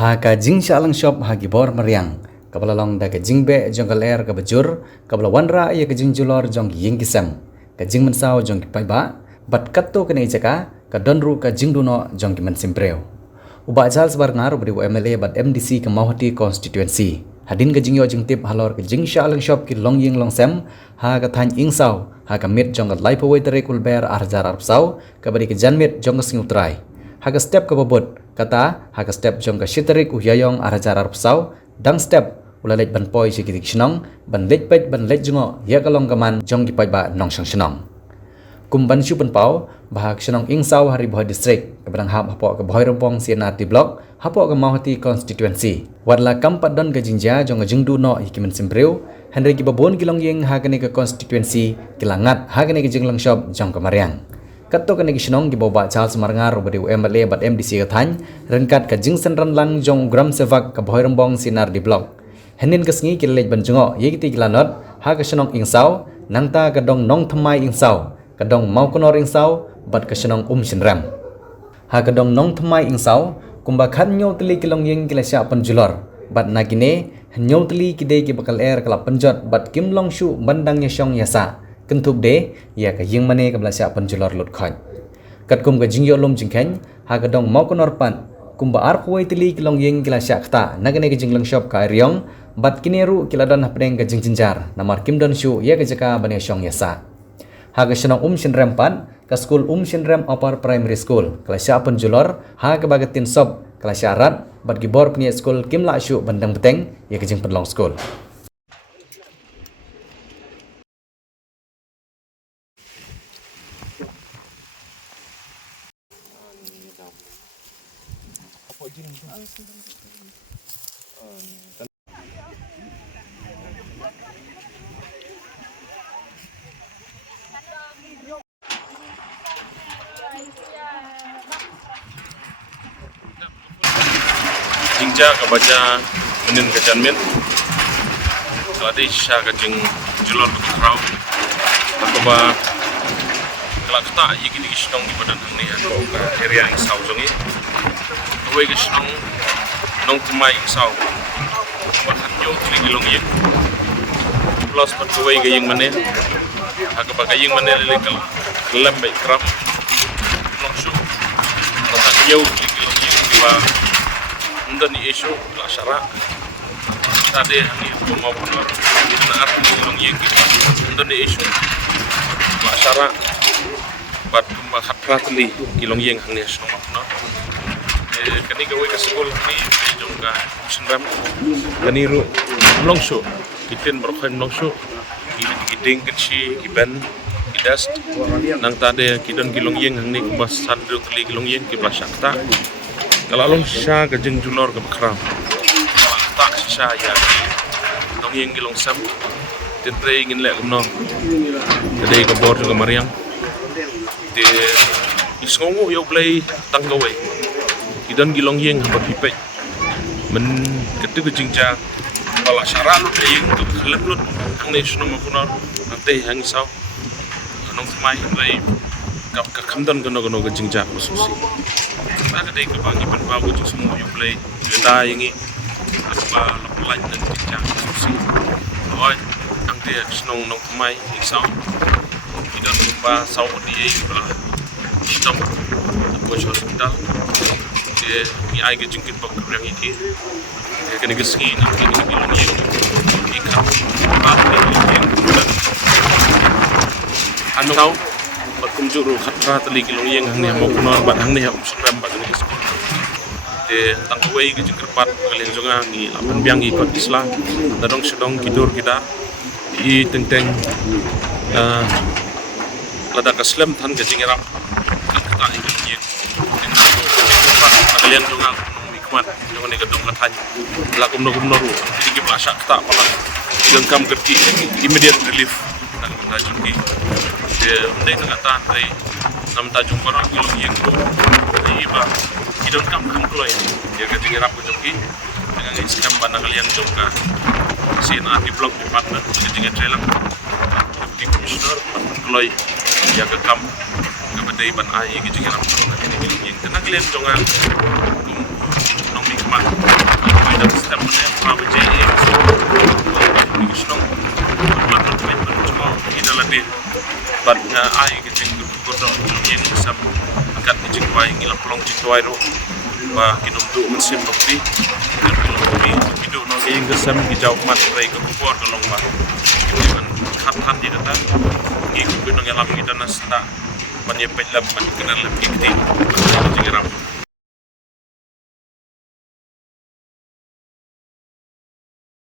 Ha ka jing shalang shop ha gibor mariang. Kabala long da ka jing be jong ka ler ka bajur. Kabala wanra ya ka jing julor jong ying kisam. Ka jing mensao jong ki pai ba. Bat katto ka nei jaka ka donru ka jing duno jong ki men simpreo. Uba jal sebar ngar beri MLA bat MDC ka Mauhati constituency. Hadin ka jing yo jing tip halor ka jing shalang shop ki long ying long sem. Ha ka than ing sao. Ha ka mit jong ka laipo wai tere kulber arjar arpsau. Ka beri ka janmit jong ka singutrai. Haga step ke bobot kata haga step jong ka shiterik uyayong arajar arpsau dang step ulalej ban poi sikitik shnong ban lej pej ban lej jungo ya kalong gaman jong ki ba nong shang shnong kumban shu ban pau bahag shnong ingsau hari boy district kabang hap hapo ka boy rompong CNRT block hapo ka Mauhati constituency wadla kampat don ka jinja jong ka jingdu no hikimen simpreu henry ki babon kilong yeng hagane ka constituency kilangat hagane ka jinglang shop jong ka mariang Kato ka nagisnong giboba Charles Marngar beri MLA bat MDC ka than rengkat ka jingsen ran lang jong gram sevak ka boy rombong sinar di blok henin ka sngi kilej ban jungo yegiti gilanot ha ka snong ingsaw nangta ka dong nong thamai ingsaw ka dong mau konor ingsaw bat ka snong sinram ha ka dong nong thamai ingsaw kumba khan nyo tli kilong yeng kilasya pan julor bat nagine nyo tli kide ki bakal kala penjot bat kimlong shu bandang yashong yasa kentup de ya ka ying mane ka blasya penjulor lut khan kat kum ka jingyo lom jingkhen ha ka dong mau konor pan kumba ar khuai tili kilong yeng kilasya khta nagane ka jinglang shop ka riong bat kineru kiladon hapdeng ka jingjinjar namar kimdon shu ya ka jaka bane shong yasa ha ka shnong shinrem pan ka school shinrem upper primary school kilasya penjulor ha ka bagatin sob kilasya rat bat gibor pni school kimla shu bandang beteng ya ka jing penlong school Jingja ka baca menin ka janmin kaladi sha ka jing julor ka krau takoba kalakta yigi di shnong di badan ni ko ka area ing sau jongi we ga shnong nong tumai ing sau ba han yo tri gilong yeng plus pat we ga yeng mane aga ba ga yeng mane le kal kelam bai kram nong shu ta yo tri gilong yeng di ba dan isu lasara tadi ni mau benar kita arti orang yang kita dan isu lasara bat kumba khatratli kilong yang hangnya semua benar kani gawe ke sekolah ni jongga senram kani ru longso kitin berkhaim longso kiding kecil kiban kidas nang tadi kidon kilong yang hangni kumba sandro tli kilong yang kiblasakta kalau long sha ka jeng julor ka bakram tak sha ya nong yeng gilong sam tin tre ngin le kumno de ka bor ka mariang de isngongo yo play tang gawe idan gilong yeng ba pipe men ketu ka jingja bala syara lu de yeng tu khlem lut ang ne shno ma kunor ante hang saw nong mai play ka khamdan gono gono ka jingja susi ada dek bagi penbawa tu semua yang play lenda ini apa lain dan jang susi oi ang dia senong nong mai isau tidak lupa sau dia itulah sistem apa hospital dia ni ai ke jungkit bak yang ini dia kena geski nak ini bilang ini ikan apa ini anu tahu berkunjung khatra tali kilong yang hangnya mau kunor bat hangnya senram bat ni sekolah de tangwei ke jengkerpat kalian jonga ni lapan biang ikut Islam dadong sedong kidur kita di tenteng lada kaslam than ke jingeram kata ikut yang kalian jonga hikmat jonga ni gedong katanya lakum no noru jadi ke plasak tak pala dan kam kerti immediate relief dan mengajuki dia mendai kata ai nam ta jumpa orang kilong yang tu iba idon kam kloy dia ke tinggi rapu joki dengan iskam bana kalian jongka CNRT block department ke tinggi trailer di commissioner kloy dia ke kam ke bedai ban ai ke tinggi rapu joki yang tenang kalian jonga nong mi kama kami dalam sistem mana prabu JE Gisnong berlaku cuma kita latih but ai kecing gudong yang sam kat kecing pai ngilang pelong cing tuai ro ba kidum tu mesim lopi hidup nong yang kesam hijau mat rai ke kuar kelong ba dengan hat di kata ngikut nong yang lam kita nasta menyepet lab kenal lab kiti jing ram